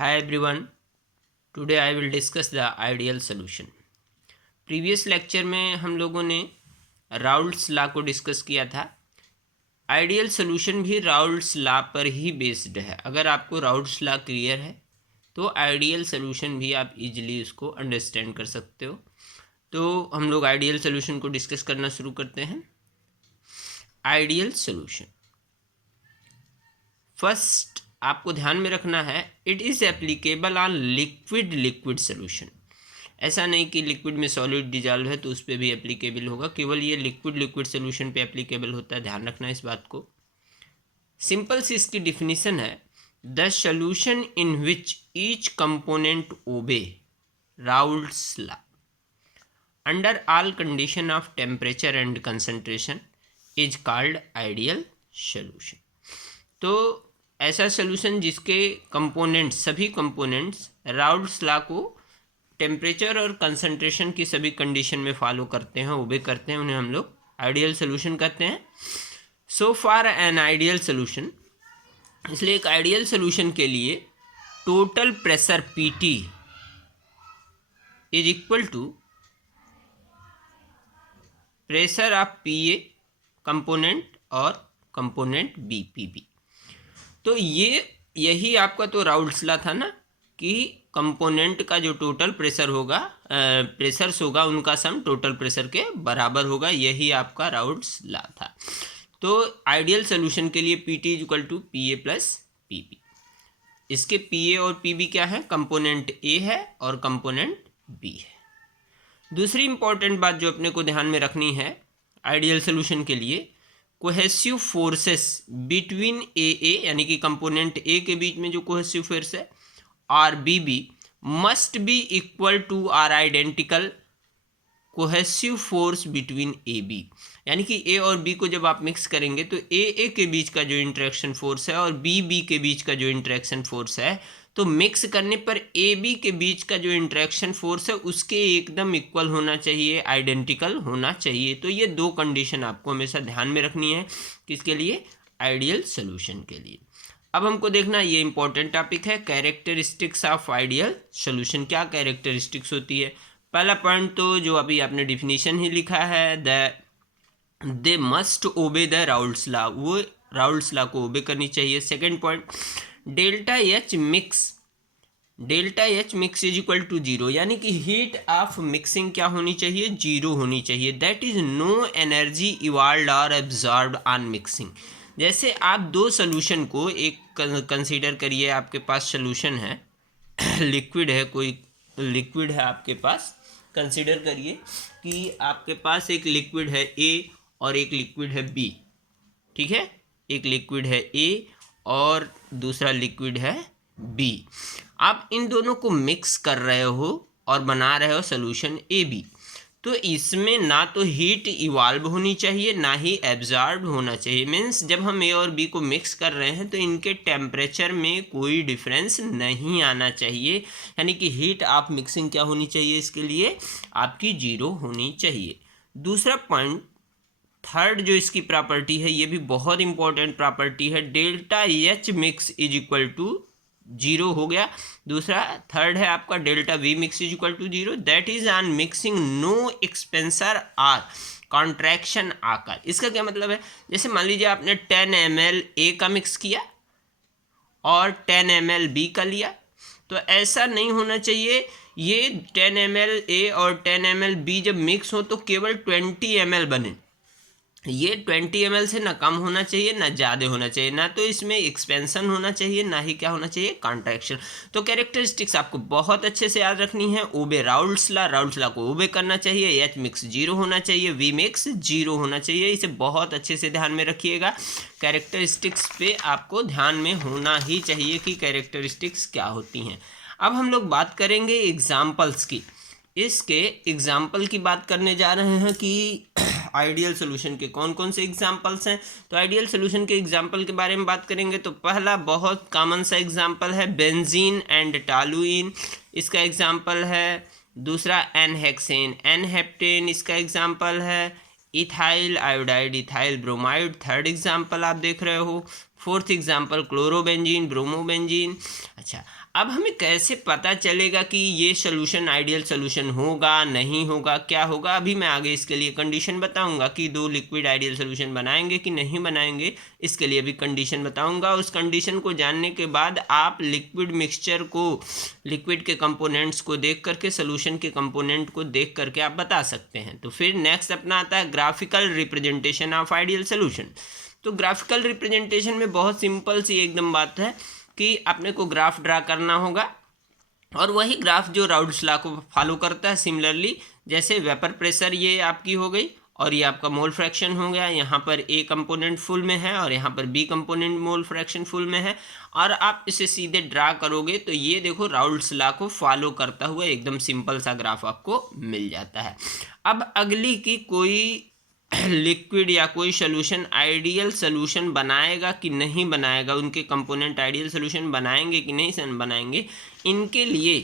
Hi everyone, today I will discuss the ideal solution. Previous lecture में हम लोगों ने राउल्ट्स लॉ को डिस्कस किया था। आइडियल सोल्यूशन भी राउल्ट्स लॉ पर ही बेस्ड है। अगर आपको राउल्ट्स लॉ क्लियर है तो आइडियल सोल्यूशन भी आप इजीली उसको अंडरस्टैंड कर सकते हो। तो हम लोग आइडियल सोल्यूशन को डिस्कस करना शुरू करते हैं। आइडियल सोल्यूशन, फर्स्ट आपको ध्यान में रखना है, it is applicable on liquid solution. ऐसा नहीं कि लिक्विड में सॉलिड डिजॉल्व है तो उस पर भी एप्लीकेबल होगा, केवल ये लिक्विड सोल्यूशन पे एप्लीकेबल होता है। ध्यान रखना इस बात को। सिंपल सी इसकी डिफिनीशन है, the solution in which each component obeys Raoult's law under all condition of temperature and concentration is called ideal solution. तो ऐसा सोल्यूशन जिसके कंपोनेंट्स, सभी कंपोनेंट्स राउल्ट्स लॉ को टेम्परेचर और कंसंट्रेशन की सभी कंडीशन में फॉलो करते हैं, ओबे करते हैं, उन्हें हम लोग आइडियल सोल्यूशन कहते हैं। So for an ideal solution, इसलिए एक आइडियल सोल्यूशन के लिए total pressure PT is equal to pressure of PA component और कंपोनेंट बी पीबी। तो यही आपका तो राउल्ट्स लॉ था ना, कि कंपोनेंट का जो टोटल प्रेशर होगा, प्रेशर्स होगा, उनका सम टोटल प्रेशर के बराबर होगा। यही आपका राउल्ट्स लॉ था। तो आइडियल सोल्यूशन के लिए P T is equal to P A plus P B. इसके पी ए और पी बी क्या है? कंपोनेंट ए है और कंपोनेंट बी है। दूसरी इंपॉर्टेंट बात जो अपने को ध्यान में रखनी है आइडियल सोल्यूशन के लिए, कोहेसिव फोर्सेस बिटवीन ए यानी कि कंपोनेंट ए के बीच में जो कोहेसिव फोर्स है और B B must be equal to or identical cohesive force between A B. यानी कि ए और बी को जब आप मिक्स करेंगे तो ए के बीच का जो इंटरेक्शन फोर्स है और बी के बीच का जो इंटरेक्शन फोर्स है, तो मिक्स करने पर ए बी के बीच का जो इंटरेक्शन फोर्स है उसके एकदम इक्वल होना चाहिए, आइडेंटिकल होना चाहिए। तो ये दो कंडीशन आपको हमेशा ध्यान में रखनी है, किसके लिए? आइडियल सोल्यूशन के लिए। अब हमको देखना, ये इंपॉर्टेंट टॉपिक है, कैरेक्टरिस्टिक्स ऑफ आइडियल सोल्यूशन। क्या कैरेक्टरिस्टिक्स होती है? पहला पॉइंट तो जो अभी आपने डिफिनीशन ही लिखा है, they must obey the Raoult's law, वो राउल्ट्स लॉ को ओबे करनी चाहिए। Second point, delta H mix is equal to zero, यानी कि हीट ऑफ मिक्सिंग क्या होनी चाहिए? जीरो होनी चाहिए। That is no energy evolve और एब्जॉर्ब ऑन मिक्सिंग। जैसे आप दो सोल्यूशन को एक कंसीडर करिए, आपके पास सोल्यूशन है, लिक्विड है, कोई लिक्विड है आपके पास। कंसीडर करिए कि आपके पास एक लिक्विड है ए और एक लिक्विड है बी, ठीक है? एक लिक्विड है ए और दूसरा लिक्विड है बी। आप इन दोनों को मिक्स कर रहे हो और बना रहे हो सोल्यूशन ए बी। तो इसमें ना तो हीट इवॉल्व होनी चाहिए ना ही एब्जॉर्ब होना चाहिए। मीन्स जब हम ए और बी को मिक्स कर रहे हैं तो इनके टेम्परेचर में कोई डिफरेंस नहीं आना चाहिए। यानी कि हीट ऑफ मिक्सिंग क्या होनी चाहिए? इसके लिए आपकी जीरो होनी चाहिए। दूसरा पॉइंट, थर्ड जो इसकी प्रॉपर्टी है, ये भी बहुत इंपॉर्टेंट प्रॉपर्टी है, delta H mix is equal to zero हो गया। दूसरा, थर्ड है आपका delta V mix is equal to zero, that is on mixing no expansion or contraction आकर। इसका क्या मतलब है? जैसे मान लीजिए आपने 10 ml ए का मिक्स किया और 10 ml बी का लिया, तो ऐसा नहीं होना चाहिए। ये 10 ml ए और 10 ml बी जब मिक्स हो तो केवल 20 ml बने। ये 20 ml से ना कम होना चाहिए ना ज़्यादा होना चाहिए, ना तो इसमें एक्सपेंशन होना चाहिए ना ही क्या होना चाहिए? कॉन्ट्रैक्शन। तो कैरेक्टरिस्टिक्स आपको बहुत अच्छे से याद रखनी है। ओबे राउल्ट्स लॉ को ओबे करना चाहिए। एच मिक्स जीरो होना चाहिए, वी मिक्स जीरो होना चाहिए। इसे बहुत अच्छे से ध्यान में रखिएगा। कैरेक्टरिस्टिक्स पे आपको ध्यान में होना ही चाहिए कि कैरेक्टरिस्टिक्स क्या होती हैं। अब हम लोग बात करेंगे एग्जाम्पल्स की। इसके एग्जाम्पल की बात करने जा रहे हैं कि आइडियल सोल्यूशन के कौन कौन से एग्जाम्पल्स हैं। तो आइडियल सोल्यूशन के एग्जाम्पल के बारे में बात करेंगे तो पहला बहुत कॉमन सा एग्जाम्पल है बेंजीन एंड टॉलुइन, इसका एग्जाम्पल है। दूसरा एनहेक्सेन, एनहेप्टेन इसका एग्जाम्पल है। Ethyl iodide, ethyl bromide third example आप देख रहे हो। Fourth example chlorobenzene, bromobenzene. अच्छा, अब हमें कैसे पता चलेगा कि ये सोल्यूशन आइडियल सोल्यूशन होगा नहीं होगा क्या होगा, अभी मैं आगे इसके लिए कंडीशन बताऊंगा कि दो लिक्विड आइडियल सोल्यूशन बनाएंगे कि नहीं बनाएंगे, इसके लिए भी कंडीशन बताऊंगा। उस कंडीशन को जानने के बाद आप लिक्विड मिक्सचर को, लिक्विड के कंपोनेंट्स को देख करके, सोल्यूशन के कंपोनेंट को देख करके आप बता सकते हैं। तो फिर नेक्स्ट अपना आता है graphical representation of ideal solution. तो ग्राफिकल रिप्रेजेंटेशन में बहुत सिंपल सी एकदम बात है कि अपने को ग्राफ ड्रा करना होगा, और वही ग्राफ जो राउल्ट्स लॉ को फॉलो करता है। सिमिलरली जैसे वेपर प्रेशर ये आपकी हो गई, और ये आपका मोल फ्रैक्शन हो गया, यहाँ पर ए कंपोनेंट फुल में है और यहाँ पर B component mole fraction full में है, और आप इसे सीधे ड्रा करोगे तो ये देखो राउल्ट्स लॉ को फॉलो करता हुआ एकदम सिंपल सा ग्राफ आपको मिल जाता है। अब अगली की कोई लिक्विड या कोई सोल्यूशन आइडियल सोल्यूशन बनाएगा कि नहीं बनाएगा, उनके कंपोनेंट आइडियल सोल्यूशन बनाएंगे कि नहीं बनाएंगे, इनके लिए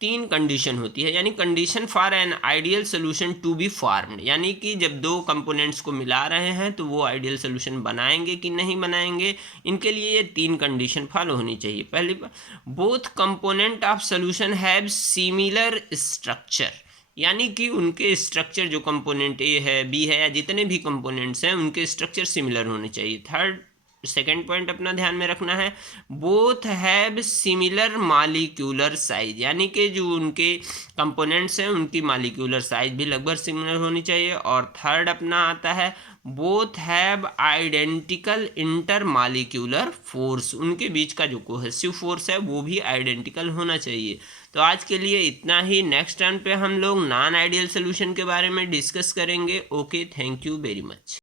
तीन कंडीशन होती है। यानी condition for an ideal solution to be formed, यानी कि जब दो कंपोनेंट्स को मिला रहे हैं तो वो आइडियल सोल्यूशन बनाएंगे कि नहीं बनाएंगे, इनके लिए ये तीन कंडीशन फॉलो होनी चाहिए। पहली बात, both component of solution have similar structure, यानी कि उनके स्ट्रक्चर जो कंपोनेंट ए है, बी है, या जितने भी कंपोनेंट्स हैं उनके स्ट्रक्चर सिमिलर होने चाहिए। सेकेंड पॉइंट अपना ध्यान में रखना है, both have similar molecular size, यानी कि जो उनके कंपोनेंट्स हैं उनकी मॉलिक्यूलर साइज भी लगभग सिमिलर होनी चाहिए। और थर्ड अपना आता है, both have identical inter molecular force, उनके बीच का जो कोहेसिव फोर्स है वो भी आइडेंटिकल होना चाहिए। तो आज के लिए इतना ही। नेक्स्ट टर्न पे हम लोग नॉन आइडियल सोल्यूशन के बारे में डिस्कस करेंगे। Okay, thank you very much.